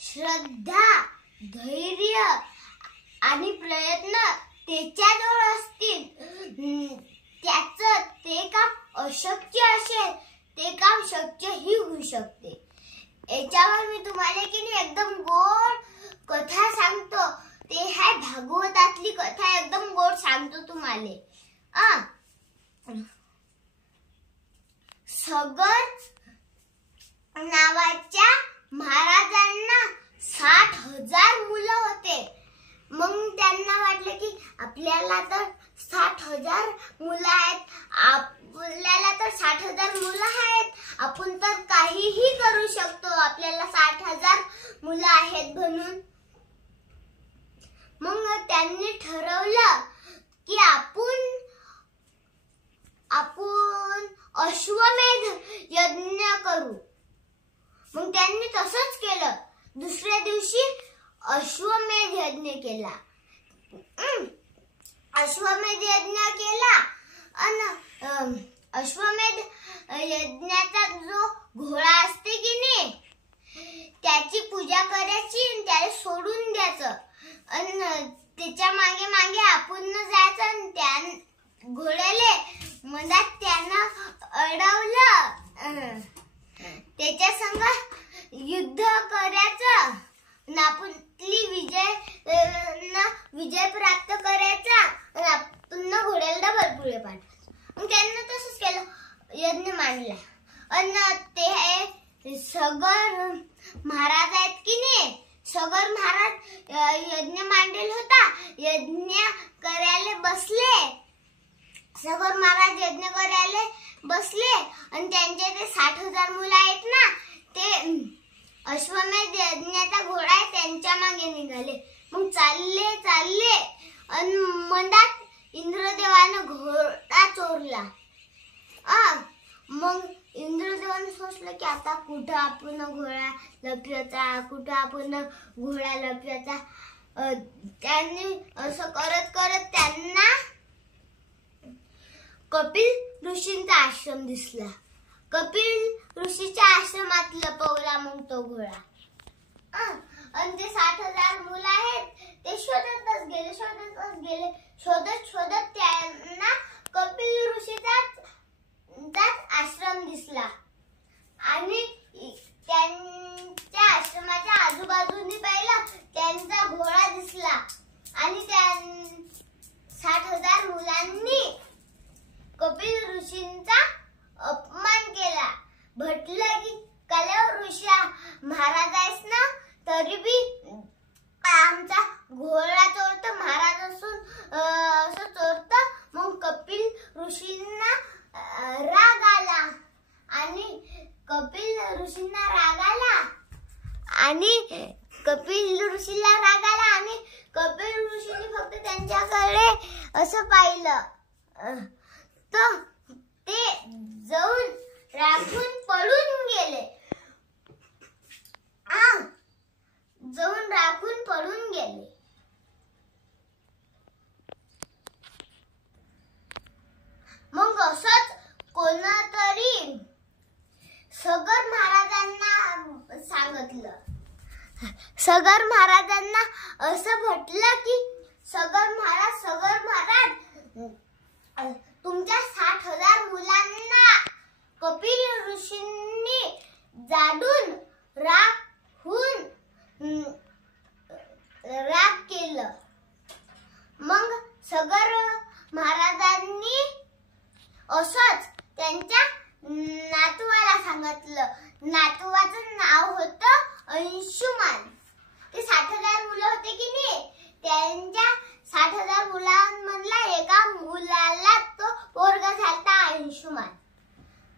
श्रद्धा, धैर्य आणि प्रयत्न त्याच्याजवळ असतील, त्याचं ते काम अशक्य असेल ते काम शक्यही होऊ शकते. याच्यावर मी तुम्हाला की नाही एकदम गोड कथा सांगतो. ते आहे भागवतातली कथा, एकदम गोड सांगतो तुम्हाला. सगर नावाच्या महाराजांना 60,000 मुलं होते. मग त्यांना वाटलं की आपल्याला तर 60,000 मुलं आहेत, आपल्याला तर 60,000 मुलं आहेत, आपण तर काहीही करू शकतो, आपल्याला 60,000 मुलं आहेत म्हणून. मग त्यांनी ठरवलं की आपण अश्वमेध यज्ञ करू. मग त्यांनी तसंच केलं. दुसऱ्या दिवशी अश्वमेध यज्ञ केला. अश्वमेध यज्ञ केला आणि अश्वमेध यज्ञाचा जो घोडा असते की नाही, त्याची पूजा करायची आणि त्याला सोडून द्यायचं आणि त्याच्या मागे मागे आपण जायचं आणि त्या घोड्याला मधात त्यानं अडवलं, त्याच्या संग युद्ध करायचं, आपली विजय प्राप्त करायचा आणि आपण घोड्याला डबल पुढे पाठवायचं. मग त्यांना तसंच केलं, यज्ञ मांडला. आणि ते सगर महाराज आहेत की नाही, सगर महाराज यज्ञ मांडलेला होता. यज्ञ करायला बसले, सगर महाराज यज्ञ करायला बसले आणि त्यांचे ते 60,000 मुलं आहेत ना, ते अश्वमेध यज्ञाचा घोडा आहे त्यांच्या मागे निघाले. मग चालले आणि मधात इंद्रदेवानं घोडा चोरला. मग इंद्रदेवानं सोचलं की आता कुठं आपण घोडा लपवायचा, कुठं आपण घोडा लपवायचा. त्यांनी असं करत करत त्यांना कपिल ऋषींचा आश्रम दिसला. कपिल ऋषीच्या आश्रमात लपवला मग तो घोडा. आणि ते 60,000 मुलं आहेत ते शोधतच गेले. शोधत त्यांना कपिल ऋषीचाच आश्रम दिसला आणि त्यांच्या आश्रमाच्या आजूबाजूनी पाहिलं त्यांचा घोडा दिसला आणि त्या 60,000 मुलांनी कपिल ऋषींचा अपमान केला. म्हटलं की कलव ऋषी महाराज आहेस ना, तरी बी आमचा घोडा चोरतो, महाराज असून असं चोरतं. मग कपिल ऋषींना राग आला आणि कपिल ऋषीला राग आला आणि कपिल ऋषीने फक्त त्यांच्याकडे असं पाहिलं, तर ते जाऊन राखून पळून गेले. मग असंच कोणतरी सगर महाराजांना सांगितलं. सगर महाराजांना असं म्हटलं की सगर महाराज तुमच्या 60,000 मुलांना कपिल ऋषींनी जाडून राग केलं. मग सगर महाराजांनी असंच त्यांच्या नातवाला सांगितलं. नातवाचं नाव होतं अंशुमान. ते 60,000 मुलं होते की नाही, त्यांच्या 60,000 मुलांमधला एका मुलाला तो पोरगा झालता अंशुमान.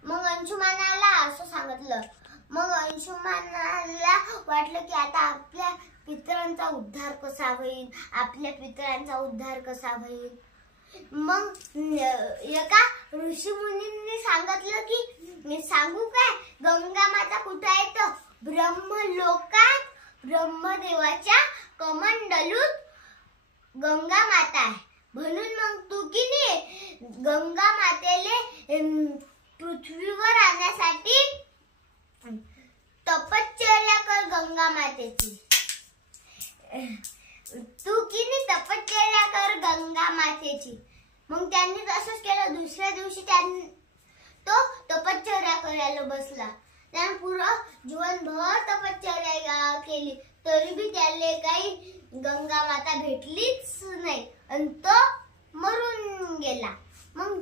मग अंशुमानाला असं सांगितलं. मग अंशुमानाला वाटलं की आता आपल्या पितरांचा उद्धार कसा होईल, मग एका ऋषीमुनींनी सांगितलं की मी सांगू काय, गंगा माता कुठे आहे, तर ब्रह्मलोकात ब्रह्मदेवाच्या कमंडलूत गंगा माता आहे. म्हणून मग तू की नाही गंगा मातेले पृथ्वीवर आणण्यासाठी तपश्चर्या कर गंगा माते. मातेची. तू की नाही तपश्चर्या कर गंगा मातेची. मग त्यांनी तसंच केलं. दुसऱ्या दिवशी तो तपश्चर्या करायला बसला. त्याने पुरं जीवनभर तपश्चर्या केली, तरी बी त्याला काही गंगा माता भेटलीच नाही आणि तो मरून गेला. मग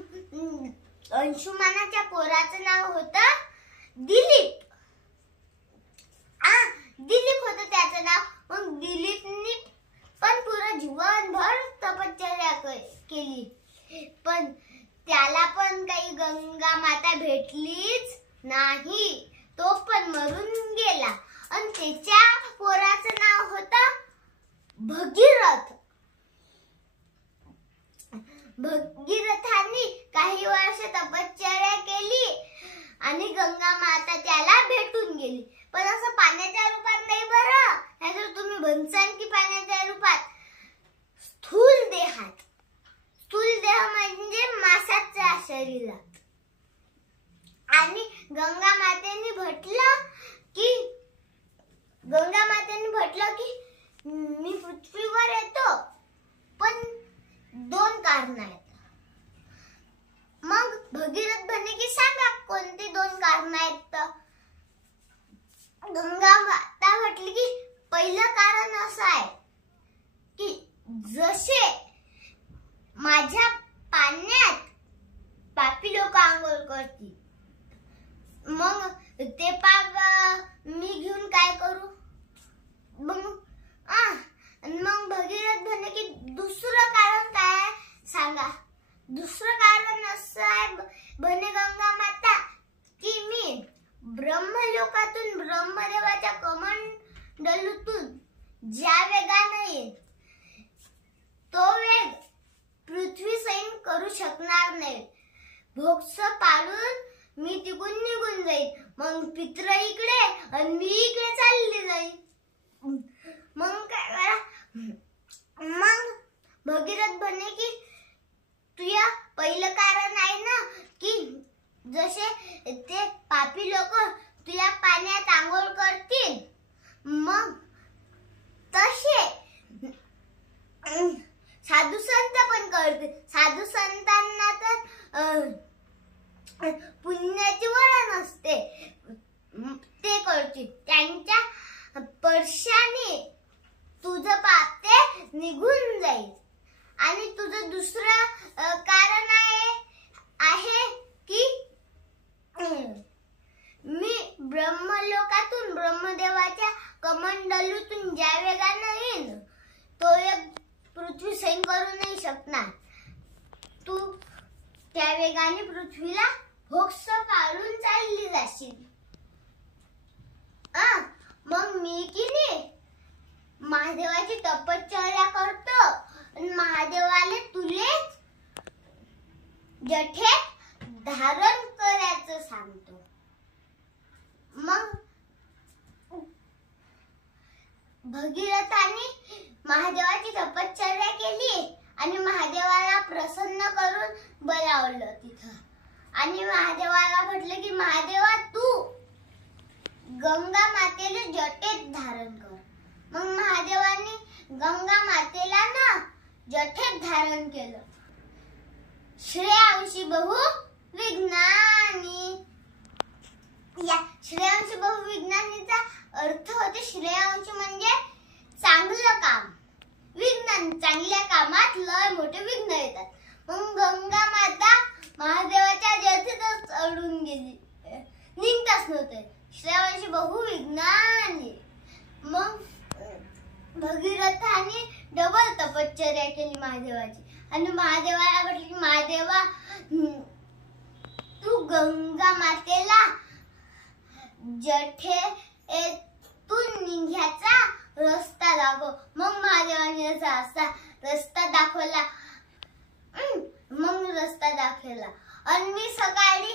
अंशुमनाच्या पोराचं नाव होतं दिलीप. दिलीप होतं त्याचं नाव. मग दिलीपनी पण पुरं जीवनभर तपश्चर्या केली, पण त्याला पण काही गंगा माता भेटलीच नाही. तो पण मरून गेला. आणि त्याच्या पोराचं नाव होतं भगीरथ. भगीरथांनी काही वर्ष तपश्चर्या केली आणि गंगा माता त्याला भेटून गेली. पण असं पाण्याच्या रूपात नाही बरं, नाहीतर तुम्ही म्हणसाल की पाण्याच्या रूपात. स्थूल देहात. स्थूल देह म्हणजे मासाच्या शरीरात. आणि गंगा मातेने म्हटलं की मी पृथ्वीवर येतो, पण 2 कारण आहेत. मग भगीरथ म्हणे की सांगा कोणती 2 कारण आहेत. गंगा माता म्हटली की पहिलं कारण असं आहे की जसे माझ्या पाण्यात पापी लोक आंघोळ करतील, मग ते पाप मी घेऊन काय करू. मग भगीरथ म्हणे की दुसरं कारण काय आहे सांगा. दुसरं कारण असं आहे म्हणे गंगा माता की मी ब्रह्मलोकातून ब्रह्मदेवाच्या कमंडलूतून ज्या वेगाने येईल तो वेग पृथ्वी सैन करू शकणार नाही. भोक्स पाडून मी तिकडून निघून जाईल. मग पित्र इकडे आणि मी इकडे चालली जाईल. मग काय करा. मग भगीरथ म्हणे की तुझ्या पहिलं कारण आहे ना की जसे ते पापी लोक तुझ्या पाण्यात आंघोळ करतील, मग तसे साधू संत पण करतील. साधू संतांना तर पुण्याची वळण असते, ते करतील. त्यांच्या स्पर्शाने तुझं पाप ते निघून जाईल. आणि तुझं दुसरं कारण आहे की मी ब्रह्मलोकातून ब्रह्मदेवाच्या कमंडलूतून ज्या वेगाने येईन तो एक पृथ्वी सैन करू नाही शकणार. तू त्या वेगाने पृथ्वीला भोक्स पाडून चालली जाशील. मग मी की नाही महादेवाची तपश्चर्या करतो आणि महादेवाले तुलेच जठेत धारण करायचं सांगतो. मग भगीरथाने महादेवाची तपश्चर्या केली आणि महादेवाला प्रसन्न करून बोलावलं तिथं. आणि महादेवाला म्हटलं की महादेवा तू गंगा मातेला जटेत धारण कर. मग महादेवाने गंगा मातेला ना जटेत धारण केलं. श्रेयांशी बहु विज्ञानी. या श्रेयांशी बहु विज्ञानीचा अर्थ होते श्रेयांशी म्हणजे चांगलं काम. विज्ञान चांगल्या कामात लय मोठे विघ्न येतात. मग गंगा माता महादेवाच्या जटेतच अडून गेली, निघताच नव्हते. श्रेयांशी बहु विज्ञानी. मग भगीरथाने डबल तपश्चर्या केली महादेवाची. आणि महादेवाला म्हटलं की महादेवा तू गंगा मातेला जठेतून निघ्याचा रस्ता दाखव. मग महादेवाने असा रस्ता दाखवला. मग रस्ता दाखवला. आणि मी सकाळी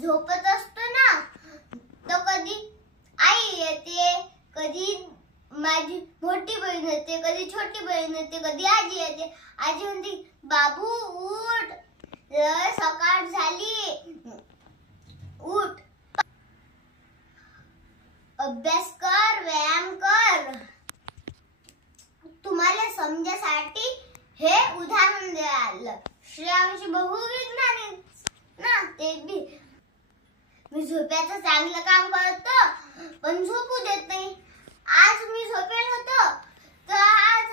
झोपत असतो ना, तर कधी आई येते, कधी माझी मोठी बहीण येते, कधी छोटी बहीण येते, कधी आजी येते. आजी म्हणते बाबू उठ, सकाळ झाली, उठ, अभ्यास कर, व्यायाम चांगलं काम करतो पण झोपू देत नाही. आज मी झोपेल होतो तर आज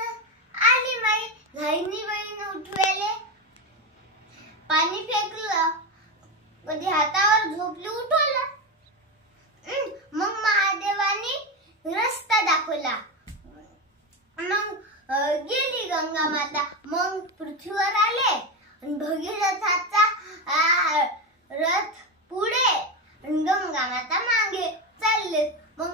आली माई घाईनी बहीण उठवेले, पाणी फेकलं, कधी हातावर झोपली उठवलं. मग महादेवानी रस्ता दाखवला. मग गेली गंगा माता. मग पृथ्वीवर आले आणि भगीरथाचा रथ पुढे आणि गंगा माता मागे चालले. मग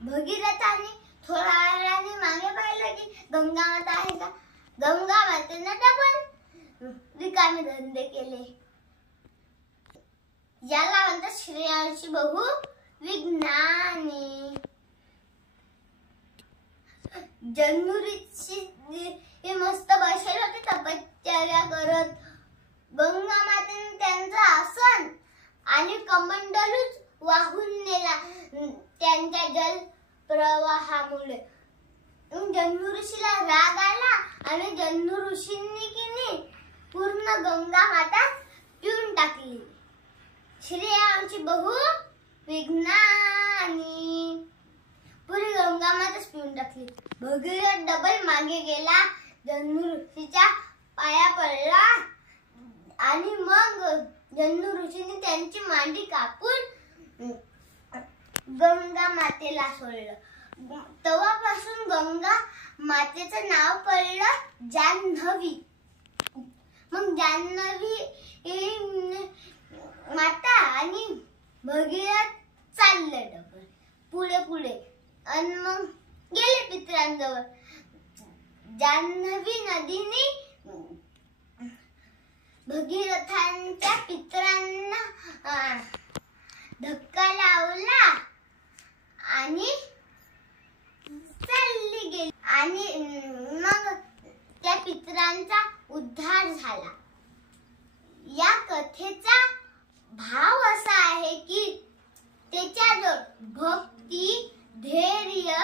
भगीरथाने थोड्या वेळाने मागे पाहिलं की गंगा माता आहे का. गंगा मातेनं डबल रिकामे धंदे केले. याला म्हणतात श्रेयांशी बहु विज्ञानी. जन्मू ऋषी मस्त बसले होते तपश्चर्या करत. गंगा मातेने त्यांचं आसन आणि कमंडलूच वाहून नेला त्यांच्या जल प्रवाहामुळे. जन्मू ऋषीला राग आला आणि जन्मू ऋषींनी की नाही पूर्ण गंगा माता पिऊन टाकली. श्रेयांशी बहु विज्ञानी. पुरी गंगा माताच पिऊन टाकली. भगीरथ डबल मागे गेला, जन्मू ऋषीच्या पाया पडला आणि मग जन्मू ऋषीने त्यांची मांडी कापून गंगा मातेला सोडलं. तेव्हापासून गंगा मातेचं नाव पडलं जान्हवी. मग जान्हवी माता आणि भगीरथ चालले डबल पुढे पुढे आणि मग गेले पितरांजवळ. जान्हवी नदीने भगीरथांच्या पितरांना धक्का लावला आणि चालली गेली आणि मग त्या पितरांचा उद्धार झाला. या कथेचा भाव असा आहे की त्याच्याजवळ भक्ती, धैर्य